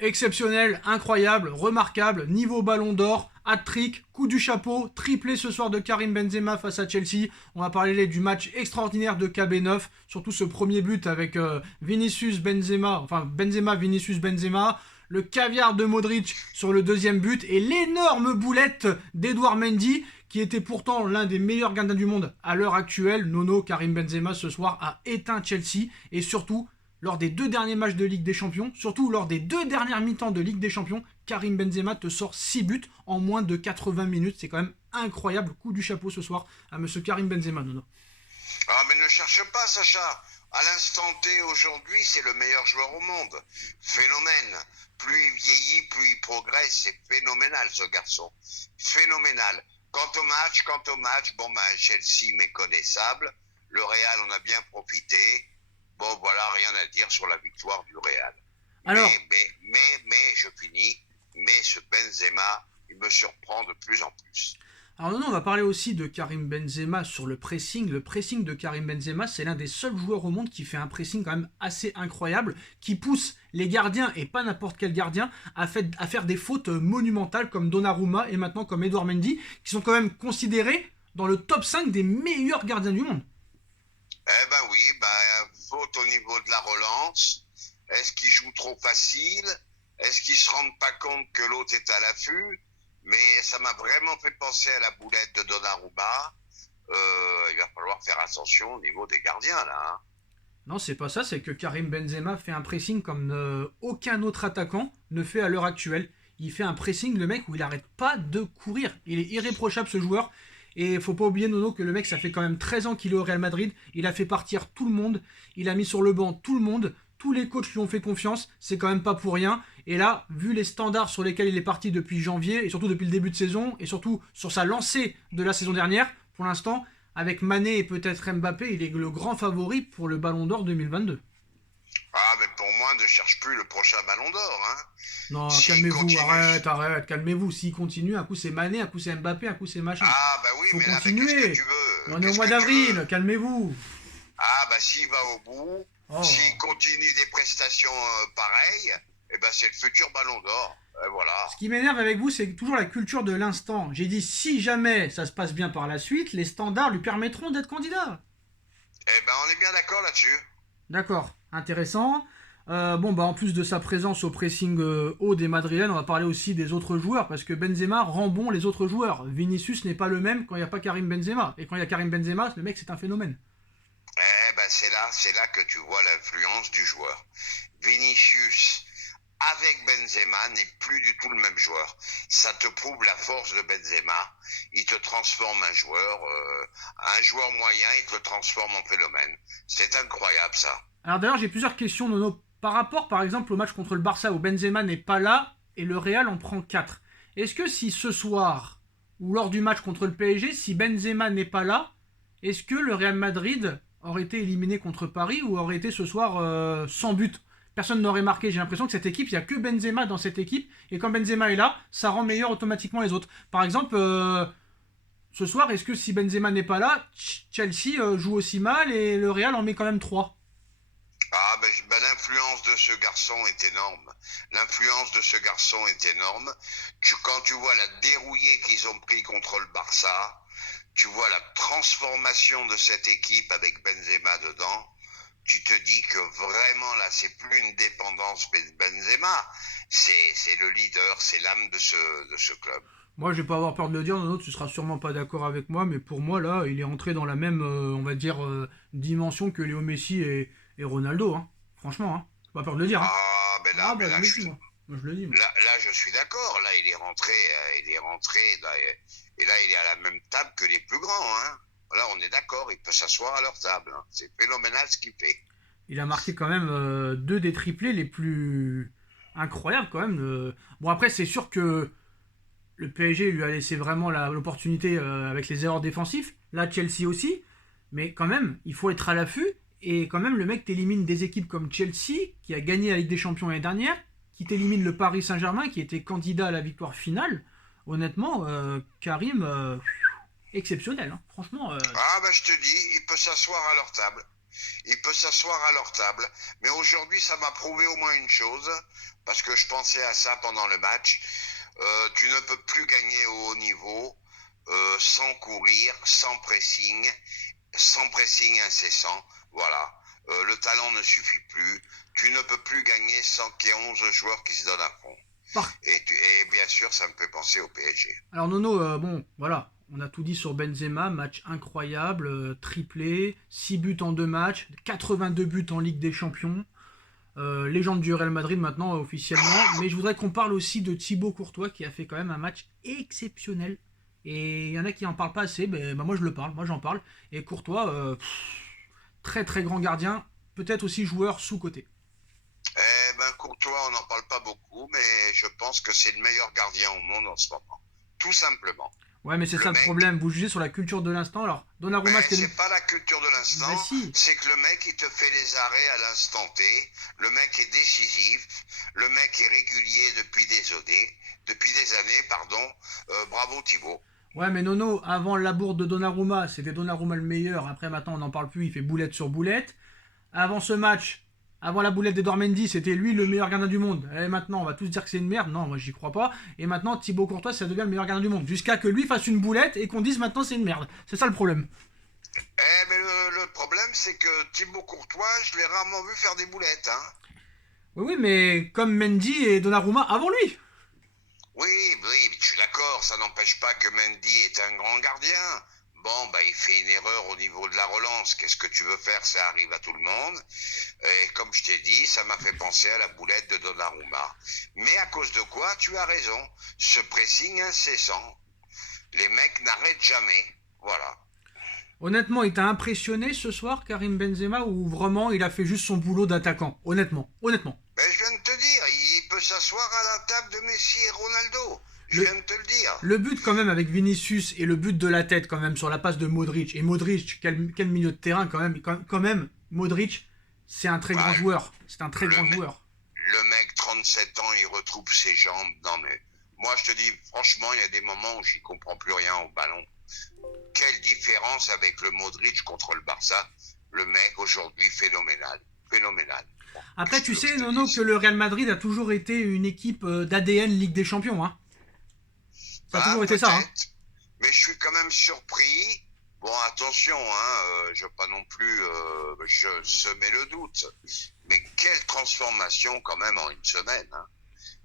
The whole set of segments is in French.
Exceptionnel, incroyable, remarquable, niveau ballon d'or, hat-trick, coup du chapeau, triplé ce soir de Karim Benzema face à Chelsea. On va parler du match extraordinaire de KB9, surtout ce premier but avec Vinicius Benzema, enfin Benzema, Vinicius Benzema, le caviar de Modric sur le deuxième but et l'énorme boulette d'Edouard Mendy qui était pourtant l'un des meilleurs gardiens du monde à l'heure actuelle. Nono, Karim Benzema ce soir a éteint Chelsea et surtout lors des 2 derniers matchs de Ligue des Champions, surtout lors des 2 dernières mi-temps de Ligue des Champions, Karim Benzema te sort 6 buts en moins de 80 minutes. C'est quand même incroyable. Coup du chapeau ce soir à monsieur Karim Benzema, Nono. Ah, mais ne cherche pas, Sacha. À l'instant T, aujourd'hui, c'est le meilleur joueur au monde. Phénomène. Plus il vieillit, plus il progresse. C'est phénoménal, ce garçon. Phénoménal. Quant au match, bon, ben, Chelsea méconnaissable. Le Real en a bien profité. Bon, voilà, rien à dire sur la victoire du Real. Alors, Mais, je finis. Mais ce Benzema, il me surprend de plus en plus. Alors non, on va parler aussi de Karim Benzema sur le pressing. Le pressing de Karim Benzema, c'est l'un des seuls joueurs au monde qui fait un pressing quand même assez incroyable, qui pousse les gardiens, et pas n'importe quel gardien, à faire des fautes monumentales comme Donnarumma et maintenant comme Edouard Mendy, qui sont quand même considérés dans le top 5 des meilleurs gardiens du monde. Eh ben oui, faute au niveau de la relance. Est-ce qu'ils jouent trop facile? Est-ce qu'ils se rendent pas compte que l'autre est à l'affût? Mais ça m'a vraiment fait penser à la boulette de Donnarumma. Il va falloir faire attention au niveau des gardiens, là. Hein. Non, c'est pas ça, c'est que Karim Benzema fait un pressing comme aucun autre attaquant ne fait à l'heure actuelle. Il fait un pressing, le mec, où il arrête pas de courir. Il est irréprochable, ce joueur. Et faut pas oublier, Nono, que le mec, ça fait quand même 13 ans qu'il est au Real Madrid. Il a fait partir tout le monde. Il a mis sur le banc tout le monde. Tous les coachs lui ont fait confiance. C'est quand même pas pour rien. Et là, vu les standards sur lesquels il est parti depuis janvier, et surtout depuis le début de saison, et surtout sur sa lancée de la saison dernière, pour l'instant, avec Mané et peut-être Mbappé, il est le grand favori pour le Ballon d'Or 2022. Ah, mais pour moi, ne cherche plus le prochain Ballon d'Or. Hein. Non, S'il calmez-vous, continue... arrête, calmez-vous. S'il continue, un coup c'est Mané, un coup c'est Mbappé, un coup c'est machin. Ah, bah oui, Faut mais là, mais qu'est-ce que continuer. tu veux? On est au Qu'est-ce mois que tu veux? d'avril, calmez-vous. Ah, bah s'il va au bout, Oh. s'il continue des prestations pareilles, eh ben c'est le futur Ballon d'Or. Voilà. Ce qui m'énerve avec vous, c'est toujours la culture de l'instant. J'ai dit, si jamais ça se passe bien par la suite, les standards lui permettront d'être candidat. Eh ben on est bien d'accord là-dessus. D'accord, intéressant. En plus de sa présence au pressing haut des Madrilènes, on va parler aussi des autres joueurs, parce que Benzema rend bon les autres joueurs. Vinicius n'est pas le même quand il n'y a pas Karim Benzema. Et quand il y a Karim Benzema, le mec, c'est un phénomène. Eh ben c'est là que tu vois l'influence du joueur. Vinicius avec Benzema n'est plus du tout le même joueur. Ça te prouve la force de Benzema. Il te transforme un joueur moyen, il te le transforme en phénomène. C'est incroyable ça. Alors d'ailleurs, j'ai plusieurs questions, Nono. Par rapport, par exemple, au match contre le Barça où Benzema n'est pas là et le Real en prend 4. Est-ce que si ce soir, ou lors du match contre le PSG, si Benzema n'est pas là, est-ce que le Real Madrid aurait été éliminé contre Paris ou aurait été ce soir sans but? Personne n'aurait marqué. J'ai l'impression que cette équipe, il n'y a que Benzema dans cette équipe. Et quand Benzema est là, ça rend meilleur automatiquement les autres. Par exemple, ce soir, est-ce que si Benzema n'est pas là, Chelsea joue aussi mal et le Real en met quand même 3? Ah l'influence de ce garçon est énorme. L'influence de ce garçon est énorme. Quand tu vois la dérouillée qu'ils ont pris contre le Barça, tu vois la transformation de cette équipe avec Benzema dedans, tu te dis que vraiment là, c'est plus une dépendance Benzema, c'est le leader, c'est l'âme de ce club. Moi, je vais pas avoir peur de le dire, Nono, tu seras sûrement pas d'accord avec moi, mais pour moi, là, il est entré dans la même, on va dire, dimension que Léo Messi et Ronaldo, hein. Franchement, hein. Pas peur de le dire, hein. Ah, ben là, Ah, bah, là, je le dis, moi. Moi, je le dis, moi. là, je suis d'accord. Là, il est rentré, là, et là, il est à la même table que les plus grands, hein. Là, on est d'accord, il peut s'asseoir à leur table. Hein. C'est phénoménal ce qu'il fait. Il a marqué quand même 2 des triplés les plus incroyables, quand même. Bon, après, c'est sûr que le PSG lui a laissé vraiment l'opportunité avec les erreurs défensives. Là, Chelsea aussi. Mais quand même, il faut être à l'affût. Et quand même, le mec t'élimine des équipes comme Chelsea, qui a gagné la Ligue des Champions l'année dernière, qui t'élimine le Paris Saint-Germain, qui était candidat à la victoire finale. Honnêtement, Karim, exceptionnel. Hein. Franchement. Ah, ben je te dis, il peut s'asseoir à leur table. Il peut s'asseoir à leur table. Mais aujourd'hui, ça m'a prouvé au moins une chose, parce que je pensais à ça pendant le match. Tu ne peux plus gagner au haut niveau sans courir, sans pressing incessant. Voilà. Le talent ne suffit plus. Tu ne peux plus gagner sans qu'il y ait 11 joueurs qui se donnent à fond. Et bien sûr, ça me fait penser au PSG. Alors Nono, bon, voilà, on a tout dit sur Benzema, match incroyable, triplé, 6 buts en 2 matchs, 82 buts en Ligue des Champions, légende du Real Madrid maintenant officiellement, mais je voudrais qu'on parle aussi de Thibaut Courtois qui a fait quand même un match exceptionnel. Et il y en a qui en parlent pas assez, mais moi je le parle, moi j'en parle. Et Courtois, très très grand gardien, peut-être aussi joueur sous-coté. Courtois, on n'en parle pas beaucoup, mais je pense que c'est le meilleur gardien au monde en ce moment. Tout simplement. Ouais, mais c'est ça le problème, vous jugez sur la culture de l'instant. Alors, Donnarumma, c'est pas la culture de l'instant, si. C'est que le mec, il te fait les arrêts à l'instant T, le mec est décisif, le mec est régulier depuis des années. Bravo Thibaut. Ouais, mais Nono, avant la bourde de Donnarumma, c'était Donnarumma le meilleur. Après, maintenant, on n'en parle plus, il fait boulette sur boulette. Avant ce match, avant la boulette d'Edouard Mendy, c'était lui le meilleur gardien du monde. Et maintenant, on va tous dire que c'est une merde. Non, moi, j'y crois pas. Et maintenant, Thibaut Courtois, ça devient le meilleur gardien du monde. Jusqu'à que lui fasse une boulette et qu'on dise maintenant c'est une merde. C'est ça le problème. Mais le problème, c'est que Thibaut Courtois, je l'ai rarement vu faire des boulettes. Hein. Oui, mais comme Mendy et Donnarumma avant lui. Oui, je suis d'accord. Ça n'empêche pas que Mendy est un grand gardien. Bon, il fait une erreur au niveau de la relance. Qu'est-ce que tu veux faire? Ça arrive à tout le monde. Et comme je t'ai dit, ça m'a fait penser à la boulette de Donnarumma. Mais à cause de quoi? Tu as raison. Ce pressing incessant. Les mecs n'arrêtent jamais. Voilà. Honnêtement, il t'a impressionné ce soir, Karim Benzema, ou vraiment il a fait juste son boulot d'attaquant? Honnêtement. Je viens de te dire, il peut s'asseoir à la table de Messi et Ronaldo. Je viens de te le dire. Le but quand même avec Vinicius et le but de la tête quand même sur la passe de Modric. Et Modric, quel milieu de terrain quand même. Modric, c'est un très grand joueur. C'est un très grand joueur. Le mec, 37 ans, il retrouve ses jambes. Non mais, moi je te dis, franchement, il y a des moments où j'y comprends plus rien au ballon. Quelle différence avec le Modric contre le Barça. Le mec, aujourd'hui, phénoménal. Après, tu sais, Nono, que le Real Madrid a toujours été une équipe d'ADN Ligue des Champions. Hein. Ça a toujours été ça. Hein. Mais je suis quand même surpris. Bon, attention, je veux pas non plus semer le doute. Mais quelle transformation quand même en une semaine. Hein.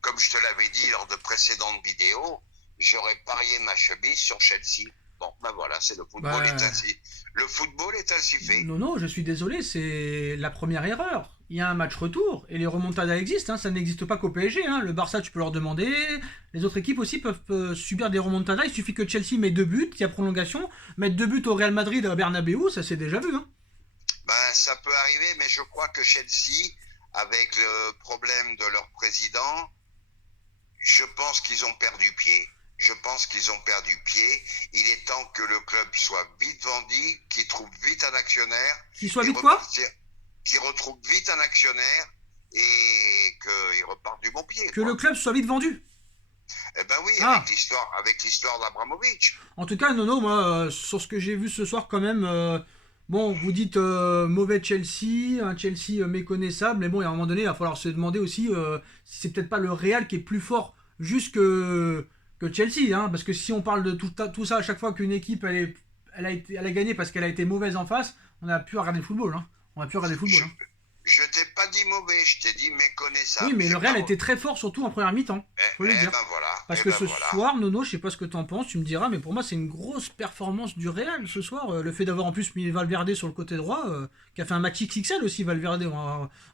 Comme je te l'avais dit lors de précédentes vidéos, j'aurais parié ma cheville sur Chelsea. Bon, voilà, c'est le football est ainsi. Le football est ainsi fait. Non, je suis désolé, c'est la première erreur. Il y a un match retour et les remontadas existent, hein, ça n'existe pas qu'au PSG. Hein. Le Barça, tu peux leur demander. Les autres équipes aussi peuvent subir des remontadas. Il suffit que Chelsea mette 2 buts, qu'il y a prolongation. Mettre 2 buts au Real Madrid à Bernabeu, ça s'est déjà vu. Hein. Ça peut arriver, mais je crois que Chelsea, avec le problème de leur président, je pense qu'ils ont perdu pied. Il est temps que le club soit vite vendu, qu'il trouve vite un actionnaire. Qu'il soit vite quoi? Qu'il retrouve vite un actionnaire et qu'il reparte du bon pied. Que le club soit vite vendu? Eh ben oui, avec l'histoire d'Abramovich. En tout cas, Nono, moi, sur ce que j'ai vu ce soir quand même, bon, vous dites mauvais Chelsea, un Chelsea méconnaissable, mais bon, à un moment donné, il va falloir se demander aussi si c'est peut-être pas le Real qui est plus fort juste que Chelsea, hein, parce que si on parle de tout ça à chaque fois qu'une équipe elle a gagné parce qu'elle a été mauvaise en face, on n'a plus à regarder le football. Hein. Je t'ai pas dit mauvais, je t'ai dit méconnaissable. Oui, mais le Real a été très fort, surtout en première mi-temps. Faut le dire. Parce que ce soir, Nono, je sais pas ce que t'en penses, tu me diras, mais pour moi, c'est une grosse performance du Real ce soir. Le fait d'avoir en plus mis Valverde sur le côté droit, qui a fait un match XXL aussi, Valverde,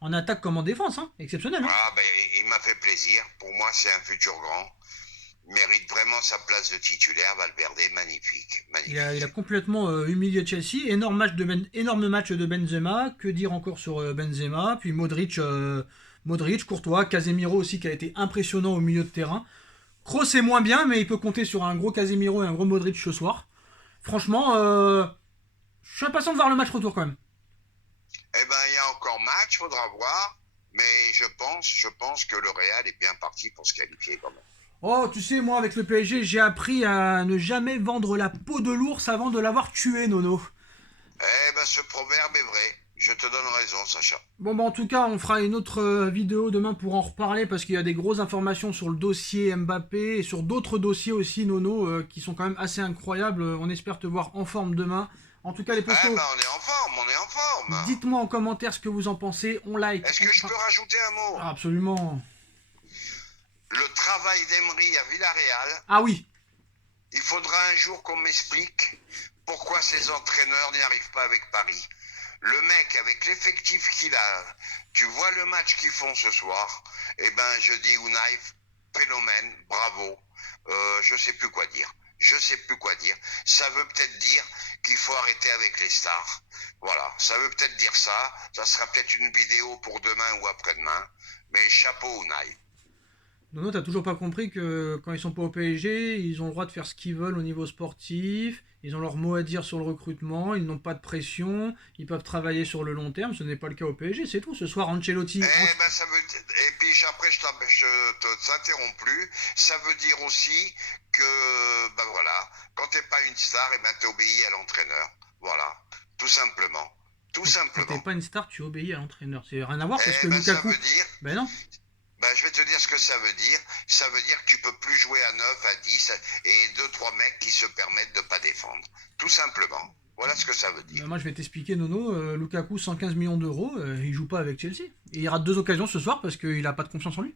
en attaque comme en défense, hein. Exceptionnel. Hein. Il m'a fait plaisir. Pour moi, c'est un futur grand. Mérite vraiment sa place de titulaire, Valverde, magnifique. Il a complètement humilié Chelsea, énorme match de Benzema, que dire encore sur Benzema, puis Modric, Courtois, Casemiro aussi qui a été impressionnant au milieu de terrain. Kroos c'est moins bien, mais il peut compter sur un gros Casemiro et un gros Modric ce soir. Franchement, je suis impatient de voir le match retour quand même. Il y a encore match, faudra voir, mais je pense que le Real est bien parti pour se qualifier quand même. Oh, tu sais, moi, avec le PSG, j'ai appris à ne jamais vendre la peau de l'ours avant de l'avoir tué, Nono. Ce proverbe est vrai. Je te donne raison, Sacha. Bon, bah en tout cas, on fera une autre vidéo demain pour en reparler parce qu'il y a des grosses informations sur le dossier Mbappé et sur d'autres dossiers aussi, Nono, qui sont quand même assez incroyables. On espère te voir en forme demain. En tout cas, les Eh potos, ben, on est en forme, on est en forme. dites-moi en commentaire ce que vous en pensez. On like. Est-ce que je peux rajouter un mot? Ah, absolument. Le travail d'Emery à Villarreal, Ah oui. il faudra un jour qu'on m'explique pourquoi ces entraîneurs n'y arrivent pas avec Paris. Le mec, avec l'effectif qu'il a, tu vois le match qu'ils font ce soir, eh ben, je dis Unai, phénomène, bravo, je sais plus quoi dire. Je sais plus quoi dire. Ça veut peut-être dire qu'il faut arrêter avec les stars. Voilà, ça veut peut-être dire ça. Ça sera peut-être une vidéo pour demain ou après-demain. Mais chapeau Unai. Nono, t'as toujours pas compris que quand ils sont pas au PSG, ils ont le droit de faire ce qu'ils veulent au niveau sportif, ils ont leur mot à dire sur le recrutement, ils n'ont pas de pression, ils peuvent travailler sur le long terme, ce n'est pas le cas au PSG, c'est tout. Ce soir, Ancelotti... Eh ben, ça veut... Et puis après, je t'interromps plus. Ça veut dire aussi que, ben voilà, quand t'es pas une star, eh ben, t'obéis à l'entraîneur. Voilà, tout simplement. Tout Quand t'es simplement. pas une star, tu obéis à l'entraîneur. C'est rien à voir parce Eh que ben, ça Lukaku... veut dire... Ben non. Ben, je vais te dire ce que ça veut dire. Ça veut dire que tu peux plus jouer à 9, à 10 et 2-3 mecs qui se permettent de pas défendre. Tout simplement. Voilà ce que ça veut dire. Moi, je vais t'expliquer, Nono. Lukaku, 115 millions d'euros, il joue pas avec Chelsea. Et il rate 2 occasions ce soir parce qu'il a pas de confiance en lui.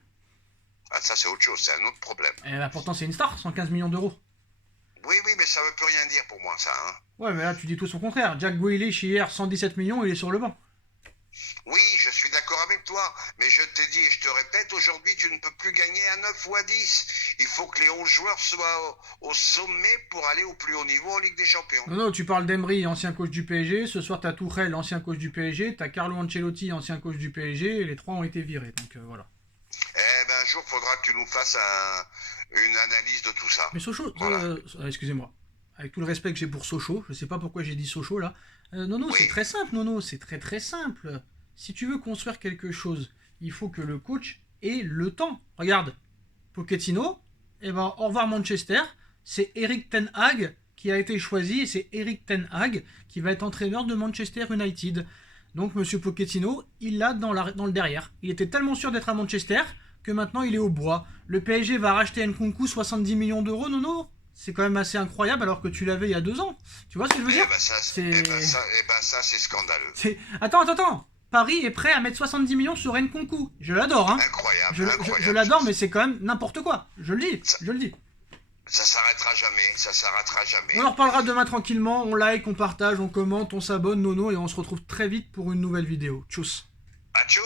Ah, ça, c'est autre chose. C'est un autre problème. Et bah, pourtant, c'est une star, 115 millions d'euros. Oui, mais ça veut plus rien dire pour moi, ça. Hein. Ouais, mais là, tu dis tout son contraire. Jack Grealish, hier, 117 millions, il est sur le banc. Oui, je suis d'accord avec toi, mais je te dis et je te répète, aujourd'hui, tu ne peux plus gagner à 9 ou à 10. Il faut que les 11 joueurs soient au sommet pour aller au plus haut niveau en Ligue des Champions. Non, tu parles d'Emery, ancien coach du PSG. Ce soir, t'as Tuchel, ancien coach du PSG. T'as Carlo Ancelotti, ancien coach du PSG. Et les trois ont été virés. Donc voilà. Eh ben, un jour, il faudra que tu nous fasses une analyse de tout ça. Mais Sochaux, Voilà. excusez-moi. Avec tout le respect que j'ai pour Sochaux, je sais pas pourquoi j'ai dit Sochaux là. Nono, Oui. c'est très simple, Nono, c'est très simple. Si tu veux construire quelque chose, il faut que le coach ait le temps. Regarde, Pochettino, et ben au revoir Manchester, c'est Eric Ten Hag qui a été choisi et c'est Eric Ten Hag qui va être entraîneur de Manchester United. Donc Monsieur Pochettino, il l'a dans le derrière. Il était tellement sûr d'être à Manchester que maintenant il est au bois. Le PSG va racheter Nkunku 70 millions d'euros, Nono. C'est quand même assez incroyable alors que tu l'avais il y a 2 ans. Tu vois ce que je veux dire? Ça, c'est scandaleux. Attends. Paris est prêt à mettre 70 millions sur Nkunku. Je l'adore, hein. Incroyable, Je l'adore, mais c'est quand même n'importe quoi. Je le dis. Ça s'arrêtera jamais. On en reparlera demain tranquillement. On like, on partage, on commente, on s'abonne, Nono, et on se retrouve très vite pour une nouvelle vidéo. Tchuss. Adios.